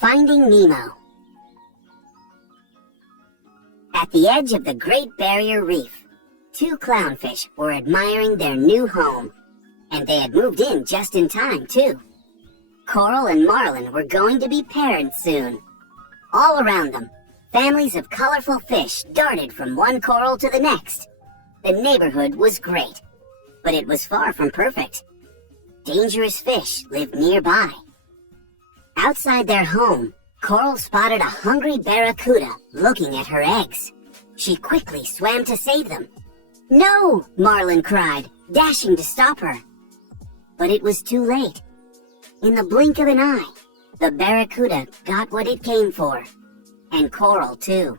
Finding Nemo. At the edge of the Great Barrier Reef, two clownfish were admiring their new home, and they had moved in just in time, too. Coral and Marlin were going to be parents soon. All around them, families of colorful fish darted from one coral to the next. The neighborhood was great, but it was far from perfect. Dangerous fish lived nearby. Outside their home, Coral spotted a hungry barracuda looking at her eggs. She quickly swam to save them. "No!" Marlin cried, dashing to stop her. But it was too late. In the blink of an eye, the barracuda got what it came for. And Coral, too.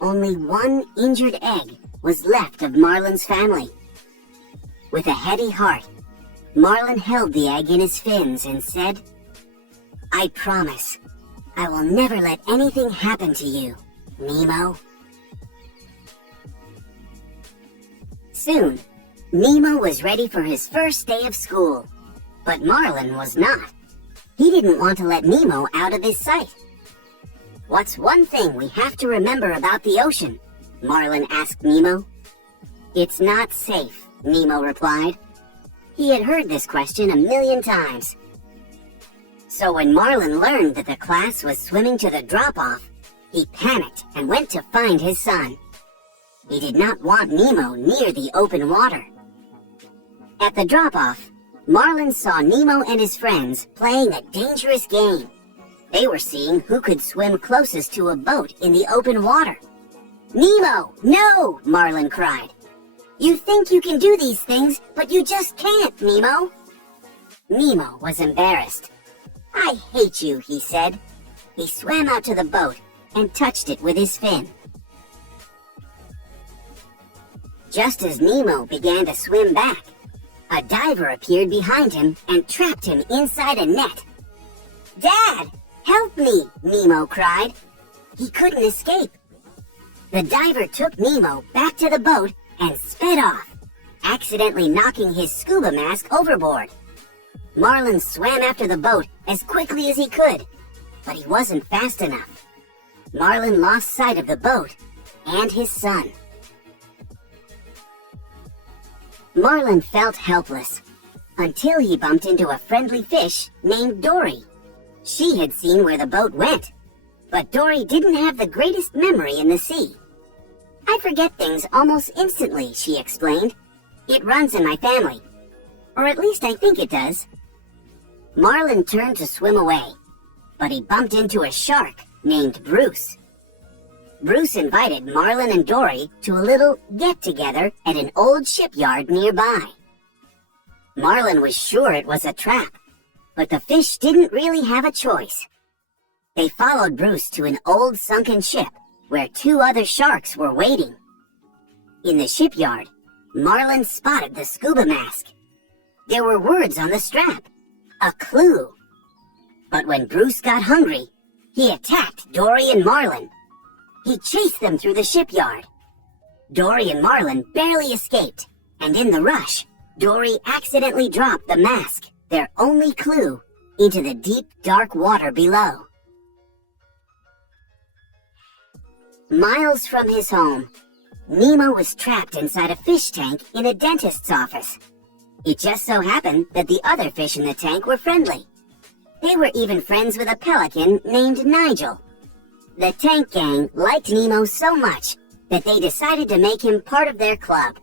Only one injured egg was left of Marlin's family. With a heavy heart, Marlin held the egg in his fins and said, "I promise, I will never let anything happen to you, Nemo." Soon, Nemo was ready for his first day of school, but Marlin was not. He didn't want to let Nemo out of his sight. "What's one thing we have to remember about the ocean?" Marlin asked Nemo. "It's not safe," Nemo replied. He had heard this question a million times. So when Marlin learned that the class was swimming to the drop-off, he panicked and went to find his son. He did not want Nemo near the open water. At the drop-off, Marlin saw Nemo and his friends playing a dangerous game. They were seeing who could swim closest to a boat in the open water. "Nemo, no!" Marlin cried. "You think you can do these things, but you just can't, Nemo." Nemo was embarrassed. "I hate you," he said. He swam out to the boat and touched it with his fin. Just as Nemo began to swim back, a diver appeared behind him and trapped him inside a net. "Dad, help me!" Nemo cried. He couldn't escape. The diver took Nemo back to the boat and sped off, accidentally knocking his scuba mask overboard. Marlin swam after the boat as quickly as he could, but he wasn't fast enough. Marlin lost sight of the boat and his son. Marlin felt helpless until he bumped into a friendly fish named Dory. She had seen where the boat went, but Dory didn't have the greatest memory in the sea. "I forget things almost instantly," she explained. "It runs in my family. Or at least I think it does." Marlin turned to swim away, but he bumped into a shark named Bruce. Bruce invited Marlin and Dory to a little get-together at an old shipyard nearby. Marlin was sure it was a trap, but the fish didn't really have a choice. They followed Bruce to an old sunken ship where two other sharks were waiting. In the shipyard, Marlin spotted the scuba mask. There were words on the strap, a clue. But when Bruce got hungry, he attacked Dory and Marlin. He chased them through the shipyard. Dory and Marlin barely escaped, and in the rush, Dory accidentally dropped the mask, their only clue, into the deep, dark water below. Miles from his home, Nemo was trapped inside a fish tank in a dentist's office. It just so happened that the other fish in the tank were friendly. They were even friends with a pelican named Nigel. The tank gang liked Nemo so much that they decided to make him part of their club.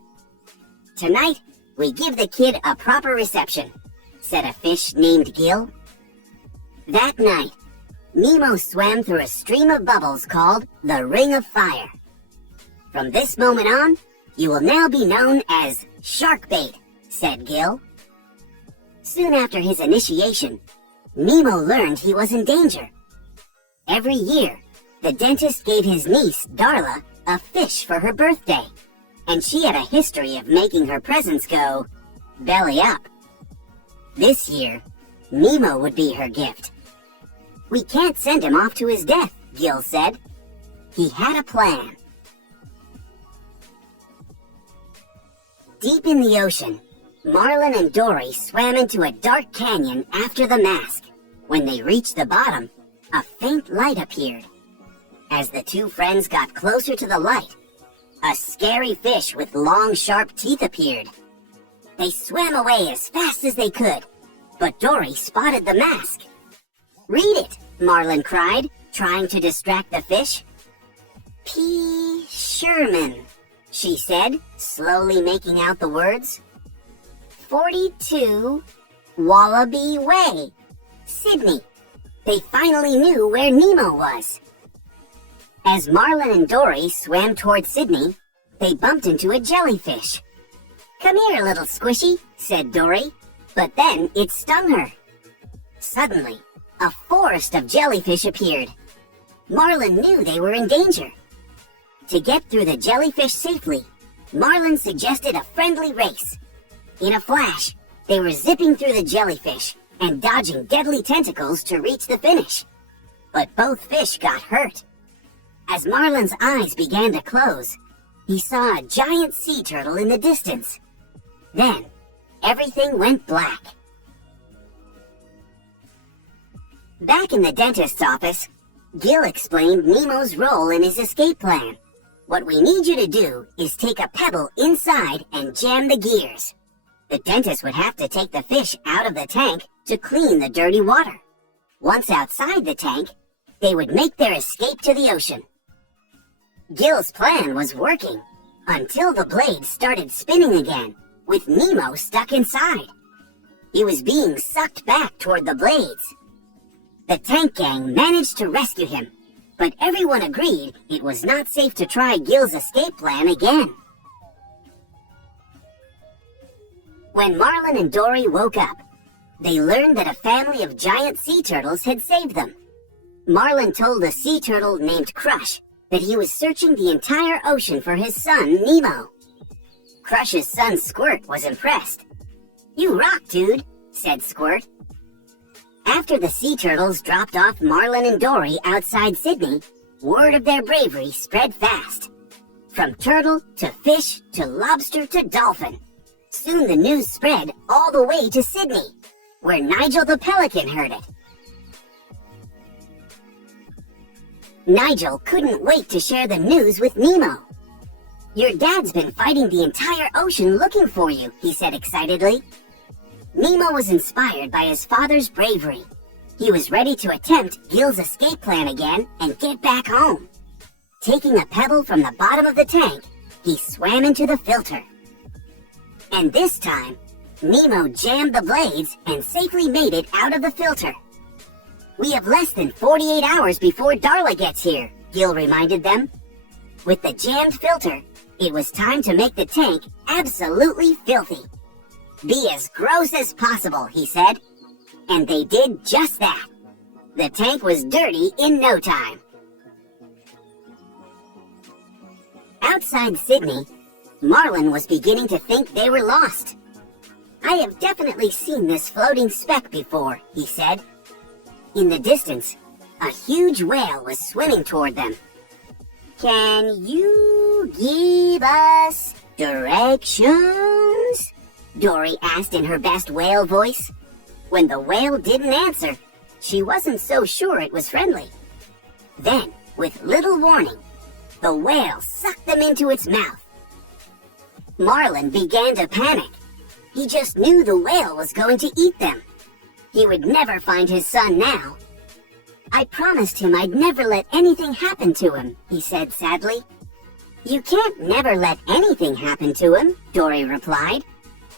"Tonight, we give the kid a proper reception," said a fish named Gil. That night, Nemo swam through a stream of bubbles called the Ring of Fire. "From this moment on, you will now be known as Sharkbait," said Gil. Soon after his initiation, Nemo learned he was in danger. Every year, the dentist gave his niece, Darla, a fish for her birthday, and she had a history of making her presents go belly up. This year, Nemo would be her gift. "We can't send him off to his death," Gil said. He had a plan. Deep in the ocean, Marlin and Dory swam into a dark canyon after the mask. When they reached the bottom, a faint light appeared. As the two friends got closer to the light, a scary fish with long, sharp teeth appeared. They swam away as fast as they could, but Dory spotted the mask. "Read it," Marlin cried, trying to distract the fish. "P. Sherman," she said, slowly making out the words. 42 Wallaby Way, Sydney. They finally knew where Nemo was. As Marlin and Dory swam toward Sydney, they bumped into a jellyfish. "Come here, little squishy," said Dory, but then it stung her. Suddenly, a forest of jellyfish appeared. Marlin knew they were in danger. To get through the jellyfish safely, Marlin suggested a friendly race. In a flash, they were zipping through the jellyfish and dodging deadly tentacles to reach the finish. But both fish got hurt. As Marlin's eyes began to close, he saw a giant sea turtle in the distance. Then, everything went black. Back in the dentist's office, Gil explained Nemo's role in his escape plan. "What we need you to do is take a pebble inside and jam the gears." The dentist would have to take the fish out of the tank to clean the dirty water. Once outside the tank, they would make their escape to the ocean. Gil's plan was working until the blades started spinning again, with Nemo stuck inside. He was being sucked back toward the blades. The tank gang managed to rescue him, but everyone agreed it was not safe to try Gil's escape plan again. When Marlin and Dory woke up, they learned that a family of giant sea turtles had saved them. Marlin told a sea turtle named Crush that he was searching the entire ocean for his son, Nemo. Crush's son, Squirt, was impressed. "You rock, dude," said Squirt. After the sea turtles dropped off Marlin and Dory outside Sydney, word of their bravery spread fast. From turtle to fish to lobster to dolphin. Soon the news spread all the way to Sydney, where Nigel the pelican heard it. Nigel couldn't wait to share the news with Nemo. "Your dad's been fighting the entire ocean looking for you," he said excitedly. Nemo was inspired by his father's bravery. He was ready to attempt Gil's escape plan again and get back home. Taking a pebble from the bottom of the tank, he swam into the filter. And this time, Nemo jammed the blades and safely made it out of the filter. "We have less than 48 hours before Darla gets here," Gil reminded them. With the jammed filter, it was time to make the tank absolutely filthy. "Be as gross as possible," he said. And they did just that. The tank was dirty in no time. Outside Sydney, Marlin was beginning to think they were lost. "I have definitely seen this floating speck before," he said. In the distance, a huge whale was swimming toward them. "Can you give us directions?" Dory asked in her best whale voice. When the whale didn't answer, she wasn't so sure it was friendly. Then, with little warning, the whale sucked them into its mouth. Marlin began to panic. He just knew the whale was going to eat them. He would never find his son now. "I promised him I'd never let anything happen to him," he said sadly. "You can't never let anything happen to him," Dory replied.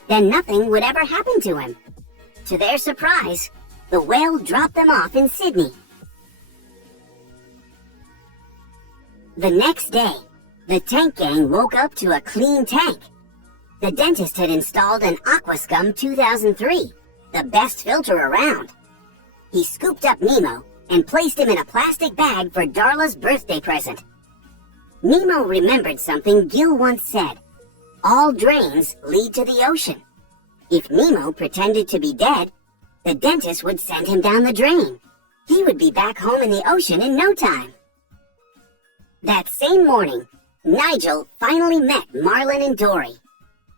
"Then nothing would ever happen to him." To their surprise, the whale dropped them off in Sydney. The next day, the tank gang woke up to a clean tank. The dentist had installed an Aquascum 2003, the best filter around. He scooped up Nemo and placed him in a plastic bag for Darla's birthday present. Nemo remembered something Gil once said: "All drains lead to the ocean." If Nemo pretended to be dead, the dentist would send him down the drain. He would be back home in the ocean in no time. That same morning, Nigel finally met Marlin and Dory.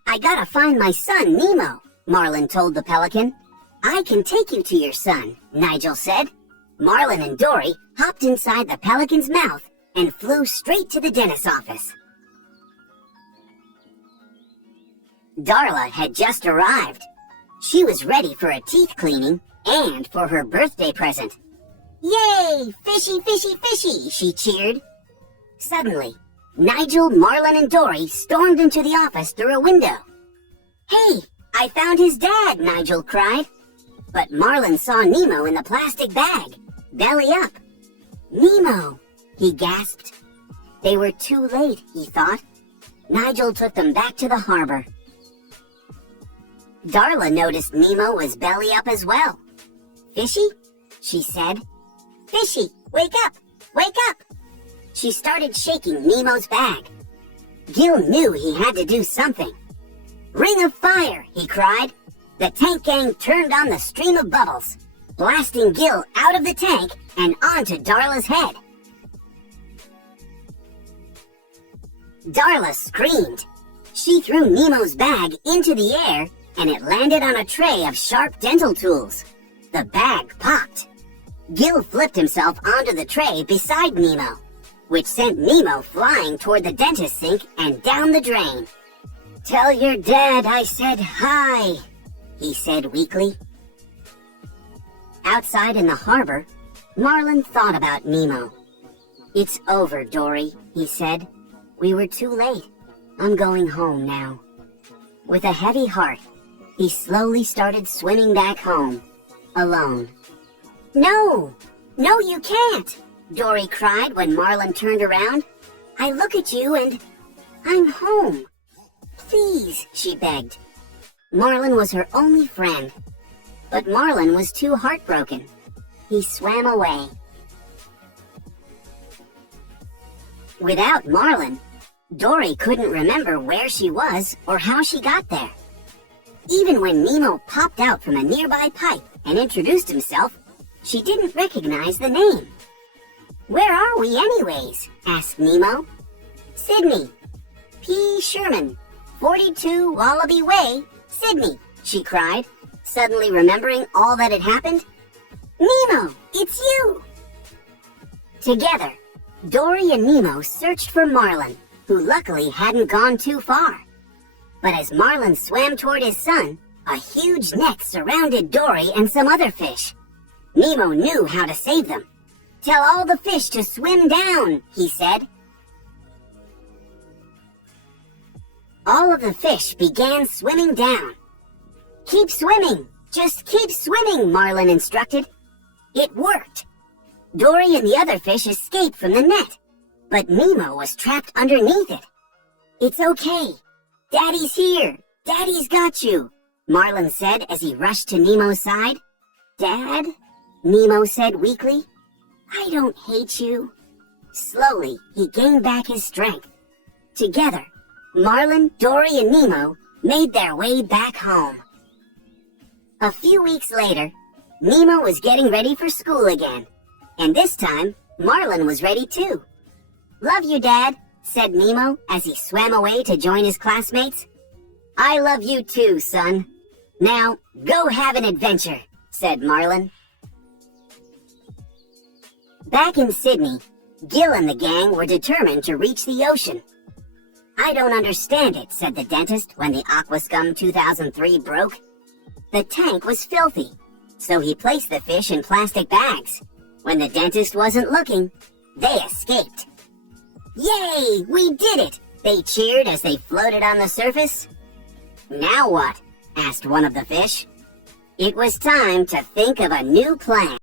"I gotta find my son, Nemo," Marlin told the pelican. "I can take you to your son," Nigel said. Marlin and Dory hopped inside the pelican's mouth and flew straight to the dentist's office. Darla had just arrived. She was ready for a teeth cleaning and for her birthday present. "Yay! Fishy, fishy, fishy!" she cheered. Suddenly, Nigel, Marlin, and Dory stormed into the office through a window. "Hey, I found his dad!" Nigel cried. But Marlin saw Nemo in the plastic bag, belly up. "Nemo!" he gasped. They were too late, he thought. Nigel took them back to the harbor. Darla noticed Nemo was belly up as well. "Fishy?" she said. "Fishy, wake up! Wake up!" She started shaking Nemo's bag. Gil knew he had to do something. "Ring of fire!" he cried. The tank gang turned on the stream of bubbles, blasting Gil out of the tank and onto Darla's head. Darla screamed. She threw Nemo's bag into the air and it landed on a tray of sharp dental tools. The bag popped. Gil flipped himself onto the tray beside Nemo, which sent Nemo flying toward the dentist sink and down the drain. "Tell your dad I said hi," he said weakly. Outside in the harbor, Marlin thought about Nemo. "It's over, Dory," he said. "We were too late. I'm going home now." With a heavy heart, he slowly started swimming back home, alone. "No! No, you can't!" Dory cried when Marlin turned around. "I look at you and I'm home. Please," she begged. Marlin was her only friend, but Marlin was too heartbroken. He swam away. Without Marlin, Dory couldn't remember where she was or how she got there. Even when Nemo popped out from a nearby pipe and introduced himself, she didn't recognize the name. "Where are we anyways?" asked Nemo. "Sydney. P. Sherman, 42 Wallaby Way, Sydney," she cried, suddenly remembering all that had happened. "Nemo, it's you!" Together, Dory and Nemo searched for Marlin, who luckily hadn't gone too far. But as Marlin swam toward his son, a huge net surrounded Dory and some other fish. Nemo knew how to save them. "Tell all the fish to swim down," he said. All of the fish began swimming down. "Keep swimming! Just keep swimming," Marlin instructed. It worked. Dory and the other fish escaped from the net, but Nemo was trapped underneath it. "It's okay. Daddy's here. Daddy's got you," Marlin said as he rushed to Nemo's side. "Dad?" Nemo said weakly. "I don't hate you." Slowly, he gained back his strength. Together, Marlin, Dory, and Nemo made their way back home. A few weeks later, Nemo was getting ready for school again, and this time, Marlin was ready too. "Love you, Dad," said Nemo as he swam away to join his classmates. "I love you too, son. Now, go have an adventure," said Marlin. Back in Sydney, Gil and the gang were determined to reach the ocean. "I don't understand it," said the dentist when the Aquascum 2003 broke. The tank was filthy, so he placed the fish in plastic bags. When the dentist wasn't looking, they escaped. "Yay! We did it!" they cheered as they floated on the surface. "Now what?" asked one of the fish. It was time to think of a new plan.